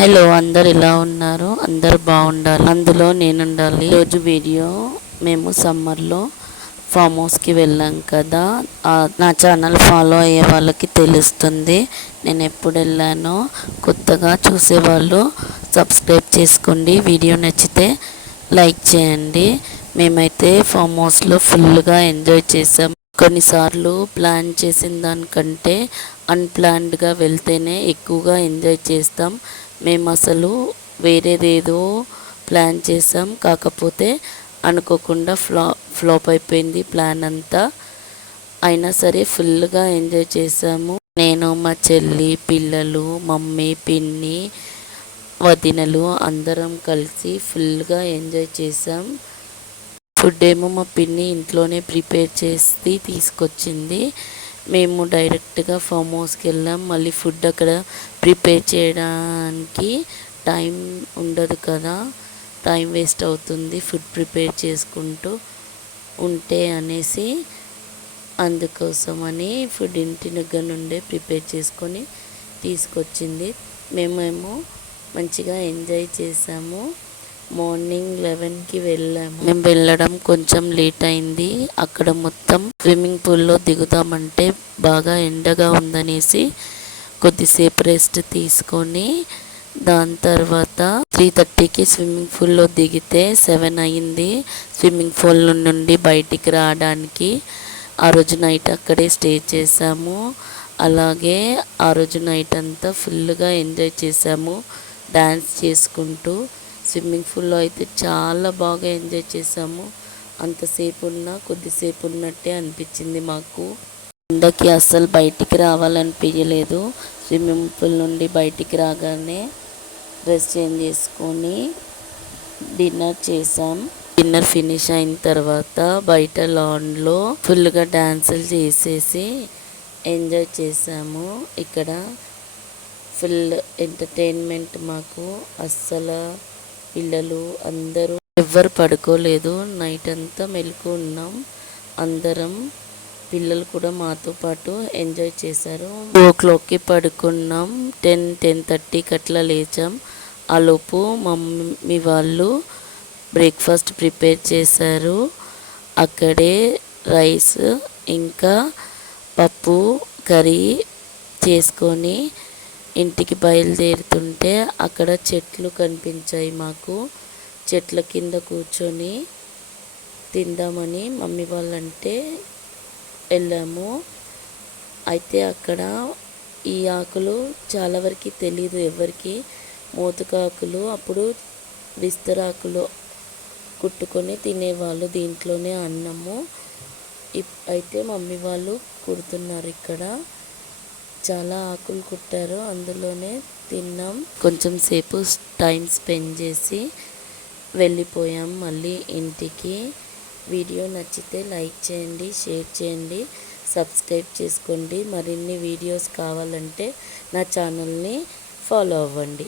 Hello, అందరు ఎలా ఉన్నారు? అందరు బాగుండాలి, అందులో నేను ఉండాలి. ఈరోజు వీడియో మేము సమ్మర్లో ఫామ్ హౌస్కి వెళ్ళాం కదా. నా ఛానల్ ఫాలో అయ్యే వాళ్ళకి తెలుస్తుంది నేను ఎప్పుడు వెళ్ళానో. కొత్తగా చూసేవాళ్ళు సబ్స్క్రైబ్ చేసుకోండి. వీడియో నచ్చితే లైక్ చేయండి. మేమైతే ఫామ్ హౌస్లో ఫుల్గా ఎంజాయ్ చేసాం. కొన్నిసార్లు ప్లాన్ చేసిన దానికంటే అన్ప్లాన్డ్గా వెళ్తేనే ఎక్కువగా ఎంజాయ్ చేస్తాం. మేము అసలు వేరేదేదో ప్లాన్ చేసాం, కాకపోతే అనుకోకుండా ఫ్లాప్ అయిపోయింది ప్లాన్ అంతా. అయినా సరే ఫుల్గా ఎంజాయ్ చేసాము. నేను, మా చెల్లి, పిల్లలు, మమ్మీ, పిన్ని, వదినలు అందరం కలిసి ఫుల్గా ఎంజాయ్ చేసాం. ఫుడ్ ఏమో మా పిన్ని ఇంట్లోనే ప్రిపేర్ చేసి తీసుకొచ్చింది. మేము డైరెక్ట్గా ఫామ్ హౌస్కి వెళ్ళాం. మళ్ళీ ఫుడ్ అక్కడ ప్రిపేర్ చేయడానికి టైం ఉండదు కదా, టైం వేస్ట్ అవుతుంది ఫుడ్ ప్రిపేర్ చేసుకుంటూ ఉంటే అనేసి, అందుకోసమని ఫుడ్ ఇంటి దగ్గర నుండే ప్రిపేర్ చేసుకొని తీసుకొచ్చింది. మేమేమో మంచిగా ఎంజాయ్ చేసాము. మార్నింగ్ 11కి వెళ్ళాము. మేము వెళ్ళడం కొంచెం లేట్ అయింది. అక్కడ మొత్తం స్విమ్మింగ్ పూల్లో దిగుతామంటే బాగా ఎండగా ఉందనేసి కొద్దిసేపు రెస్ట్ తీసుకొని దాని తర్వాత 3:30కి స్విమ్మింగ్ పూల్లో దిగితే 7 అయింది స్విమ్మింగ్ పూల్ నుండి బయటికి రావడానికి. ఆ రోజు నైట్ అక్కడే స్టే చేసాము. అలాగే ఆ రోజు నైట్ అంతా ఫుల్గా ఎంజాయ్ చేసాము డ్యాన్స్ చేసుకుంటూ. స్విమ్మింగ్ పూల్లో అయితే చాలా బాగా ఎంజాయ్ చేసాము. అంతసేపు ఉన్నా కొద్దిసేపు ఉన్నట్టే అనిపించింది మాకు. ఎండకి అస్సలు బయటికి రావాలనిపించలేదు. స్విమ్మింగ్ పూల్ నుండి బయటికి రాగానే డ్రెస్ చేంజ్ చేసుకొని డిన్నర్ చేసాం. డిన్నర్ ఫినిష్ అయిన తర్వాత బయట లాన్లో ఫుల్గా డ్యాన్సులు చేసేసి ఎంజాయ్ చేసాము. ఇక్కడ ఫుల్ ఎంటర్టైన్మెంట్ మాకు. అస్సలు పిల్లలు అందరూ ఎవ్వరు పడుకోలేదు, నైట్ అంతా మెలకు ఉన్నాం అందరం. పిల్లలు కూడా మాతో పాటు ఎంజాయ్ చేశారు. 2 o'clockకి పడుకున్నాం. 10-10:30కి అట్లా లేచాం. ఆలోపు మమ్మీ వాళ్ళు బ్రేక్ఫాస్ట్ ప్రిపేర్ చేశారు. అక్కడే రైస్ ఇంకా పప్పు కర్రీ చేసుకొని ఇంటికి బయలుదేరుతుంటే అక్కడ చెట్లు కనిపించాయి మాకు. చెట్ల కింద కూర్చొని తిందామని మమ్మీ వాళ్ళంటే వెళ్ళాము. అయితే అక్కడ ఈ ఆకులు చాలా వరకు తెలీదు ఎవరికి, మోతుకాకులు. అప్పుడు విస్తరాకులు కుట్టుకొని తినేవాళ్ళు దీంట్లోనే అన్నము. అయితే మమ్మీ వాళ్ళు కుడుతున్నారు ఇక్కడ. చాలా ఆకులు కుట్టారు, అందులోనే తిన్నాం. కొంచెం సేపు టైం స్పెండ్ చేసి వెళ్ళిపోయాం మళ్ళీ ఇంటికి. వీడియో నచ్చితే లైక్ చేయండి, షేర్ చేయండి, సబ్స్క్రైబ్ చేసుకోండి. మరిన్ని వీడియోస్ కావాలంటే నా ఛానల్ని ఫాలో అవ్వండి.